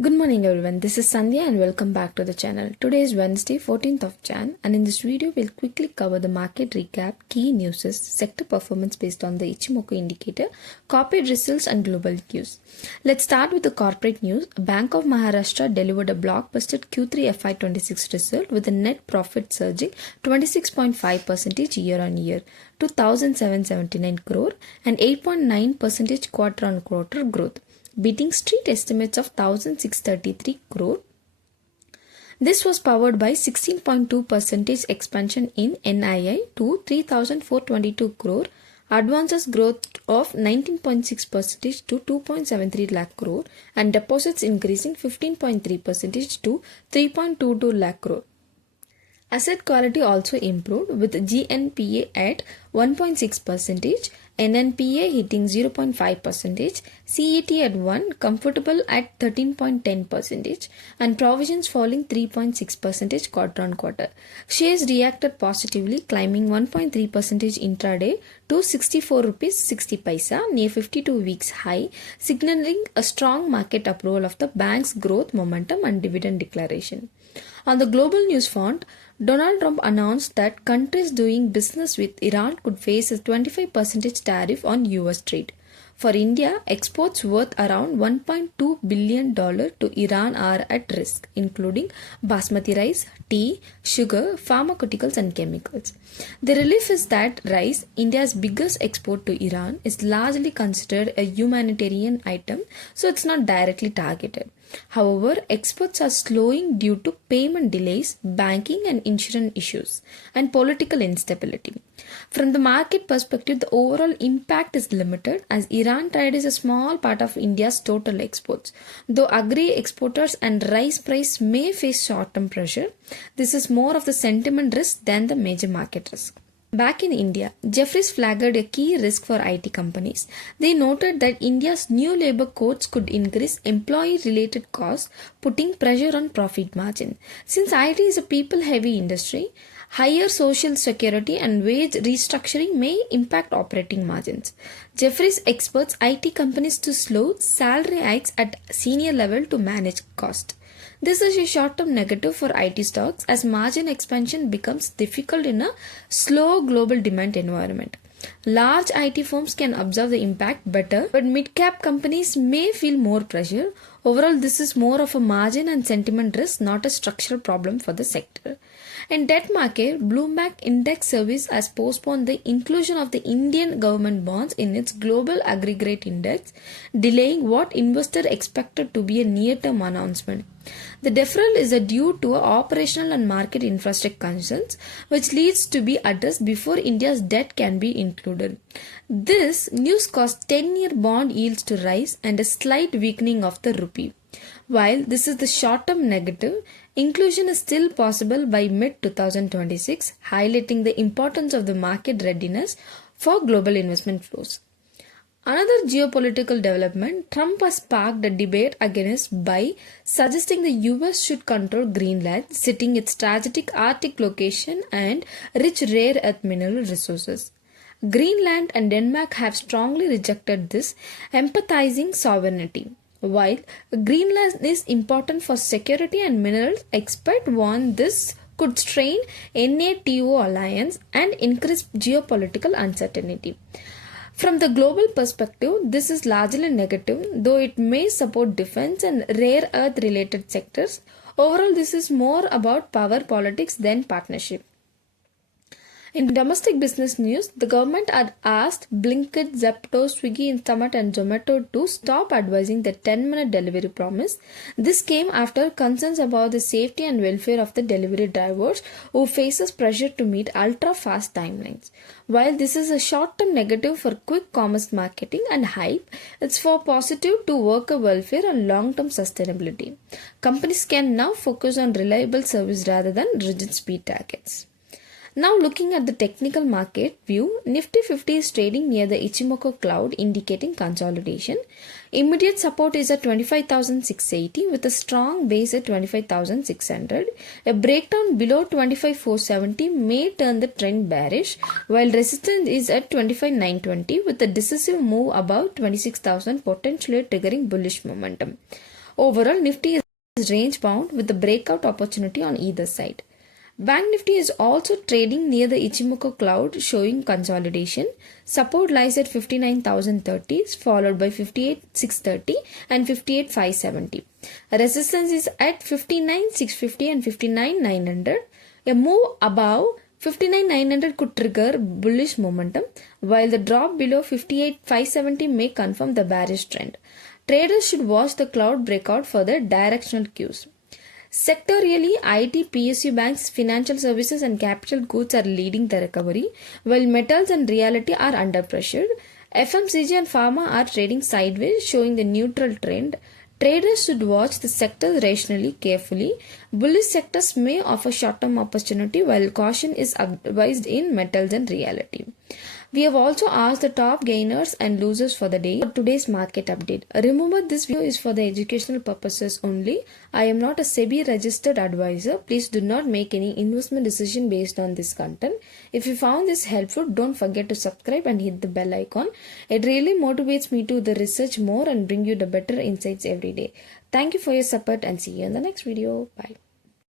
Good morning everyone, this is Sandhya and welcome back to the channel. Today is Wednesday 14th of Jan and in this video we'll quickly cover the market recap, key news, sector performance based on the Ichimoku indicator, corporate results and global news. Let's start with the corporate news. Bank of Maharashtra delivered a blockbuster Q3 FY26 result with a net profit surging 26.5% year on year to 1,779 crore and 8.9% quarter on quarter growth, beating street estimates of 1,633 crore. This was powered by 16.2% expansion in NII to 3,422 crore, advances growth of 19.6% to 2.73 lakh crore, and deposits increasing 15.3% to 3.22 lakh crore. Asset quality also improved with GNPA at 1.6%, NNPA hitting 0.5%, CET at 1, comfortable at 13.10%, and provisions falling 3.6% quarter on quarter. Shares reacted positively, climbing 1.3% intraday to 64 rupees 60 paisa near 52 weeks high, signaling a strong market approval of the bank's growth momentum and dividend declaration. On the global news front, Donald Trump announced that countries doing business with Iran could face a 25% tariff on US trade. For India, exports worth around $1.2 billion to Iran are at risk, including basmati rice, tea, sugar, pharmaceuticals and chemicals. The relief is that rice, India's biggest export to Iran, is largely considered a humanitarian item, so it's not directly targeted. However, exports are slowing due to payment delays, banking and insurance issues, and political instability. From the market perspective, the overall impact is limited as Iran trade is a small part of India's total exports. Though agri exporters and rice price may face short-term pressure, this is more of the sentiment risk than the major market risk. Back in India, Jefferies flagged a key risk for IT companies. They noted that India's new labor codes could increase employee-related costs, putting pressure on profit margin. Since IT is a people-heavy industry, higher social security and wage restructuring may impact operating margins. Jefferies expects IT companies to slow salary hikes at senior level to manage cost. This is a short-term negative for IT stocks as margin expansion becomes difficult in a slow global demand environment. Large IT firms can absorb the impact better, but mid-cap companies may feel more pressure. Overall, this is more of a margin and sentiment risk, not a structural problem for the sector. In debt market, Bloomberg Index Service has postponed the inclusion of the Indian government bonds in its global aggregate index, delaying what investors expected to be a near-term announcement. The deferral is due to operational and market infrastructure concerns, which leads to be addressed before India's debt can be included. This news caused 10-year bond yields to rise and a slight weakening of the rupee. While this is the short-term negative, inclusion is still possible by mid-2026, highlighting the importance of the market readiness for global investment flows. Another geopolitical development, Trump has sparked a debate against by suggesting the US should control Greenland, citing its strategic Arctic location and rich rare earth mineral resources. Greenland and Denmark have strongly rejected this, emphasizing sovereignty. While Greenland is important for security and minerals, experts warn this could strain NATO alliance and increase geopolitical uncertainty. From the global perspective, this is largely negative, though it may support defense and rare earth related sectors. Overall, this is more about power politics than partnership. In domestic business news, the government had asked Blinkit, Zepto, Swiggy, Instamart and Zomato to stop advising the 10-minute delivery promise. This came after concerns about the safety and welfare of the delivery drivers who faces pressure to meet ultra-fast timelines. While this is a short-term negative for quick commerce marketing and hype, it's for positive to worker welfare and long-term sustainability. Companies can now focus on reliable service rather than rigid speed targets. Now looking at the technical market view, Nifty 50 is trading near the Ichimoku cloud indicating consolidation. Immediate support is at 25,680 with a strong base at 25,600. A breakdown below 25,470 may turn the trend bearish, while resistance is at 25,920 with a decisive move above 26,000 potentially triggering bullish momentum. Overall, Nifty is range bound with the breakout opportunity on either side. Bank Nifty is also trading near the Ichimoku cloud, showing consolidation. Support lies at 59,030, followed by 58,630 and 58,570. Resistance is at 59,650 and 59,900. A move above 59,900 could trigger bullish momentum, while the drop below 58,570 may confirm the bearish trend. Traders should watch the cloud breakout for the directional cues. Sectorially, IT, PSU banks, financial services and capital goods are leading the recovery, while metals and realty are under pressure. FMCG and pharma are trading sideways, showing the neutral trend. Traders should watch the sectors rationally, carefully. Bullish sectors may offer short-term opportunity, while caution is advised in metals and reality. We have also asked the top gainers and losers for the day for today's market update. Remember, this video is for the educational purposes only. I am not a SEBI registered advisor. Please do not make any investment decision based on this content. If you found this helpful, don't forget to subscribe and hit the bell icon. It really motivates me to research more and bring you the better insights every day. Thank you for your support and see you in the next video. Bye.